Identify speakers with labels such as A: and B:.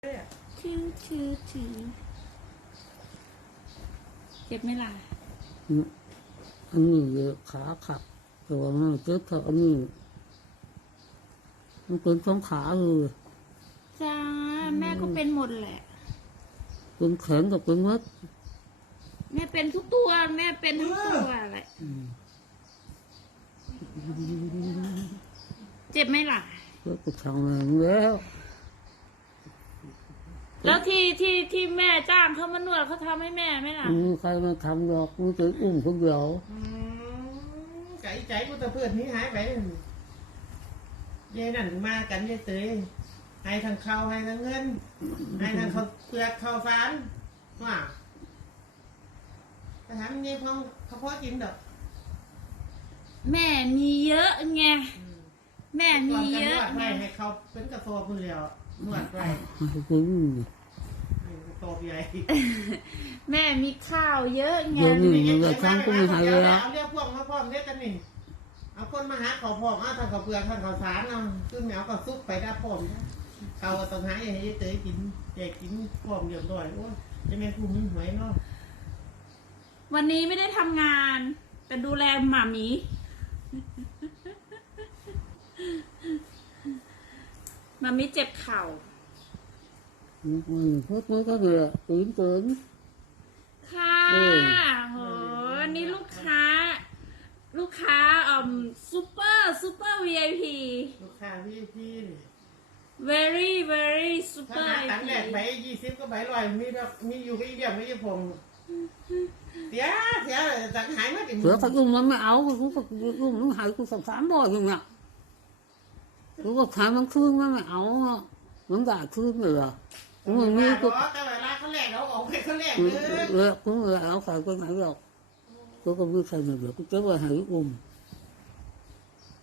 A: ทือเจ็บไหมล่ะ
B: อันนี้ขาขับแต่ว่ามันเจ็บเท่าอันนี้มันเป็นสองขาเลย
A: จ้าแม่ก็เป็นหมดแหละ
B: เป็นแขนกับเป็นมัด
A: แม่เป็นทุกตัวแม่เป็นทุกตัวแหละเจ็บไหมล่ะ
B: ก็กระชังแรงแล้ว
A: ที่แม่จ้างเขามานวดเขาทำให้แม่ไหมล่ะ
B: ใครมาทำหรอกมันจะอุ้มคนเดียว
C: ใจกูตะเพื่อนนี้หายไปยายนั่นมากันยายเตยให้ทางเขาให้ทางเงินให้ทางเขาเปลือกเขาฟานว่าแต่ถามยายพองเขาพอกินดอก
A: แม่มีเยอะไงแม่มีเยอะ
C: ไงให้เขาเป็นกระสอบมือเดียวนวดไปกระสอบใหญ่
A: แม่มีข้าวเยอะไง
B: เลยครั้งก็ไม่หายเลย
C: เอาเรียกพวกมาพร้อมเรียกกันนี่เอาคนมาหาเขาพร้อมเอาทางเขาเปลือกทางเขาสารเอาขึ้นแมวก็ซุปไปได้พร้อมเขาต้องหาอย่างนี้เตยกินแจกกินพร้อมเรียบร้อยโอ้ยจะเป็นผู้มีหวยเนาะ
A: วันนี้ไม่ได้ทำงานแต่ดูแลหมามีหมามีเจ็บเข่า
B: พวกนี้ก็เดือดตื่น
A: ค่ะโหนี่ลูกค้าซูเปอร์ VIP
C: ลูกค้า VIP นี่
A: very ซูเปอร์
C: ตังแรกใบ20ก็ใบ100มีอยู่ก็อีเดียวไม่ใช่ผมเสียจากหายมาถึง
B: เสือเขาอุ้มมันไม่เอากูก็อุ้มมันหายกู3 บ่อยอย่างเงี้ยกูก็ขายมันคืนมันไม่เอามันด่าคืนเลยมึงมีกู
C: แต่เวลาเขาแหลกเราออกไปเขาแหลก
B: เลยกูเอาใส่ไปไหนหรอกกูก็ไม่ใช่เดี๋ยวกูจะไปหายอุ้ม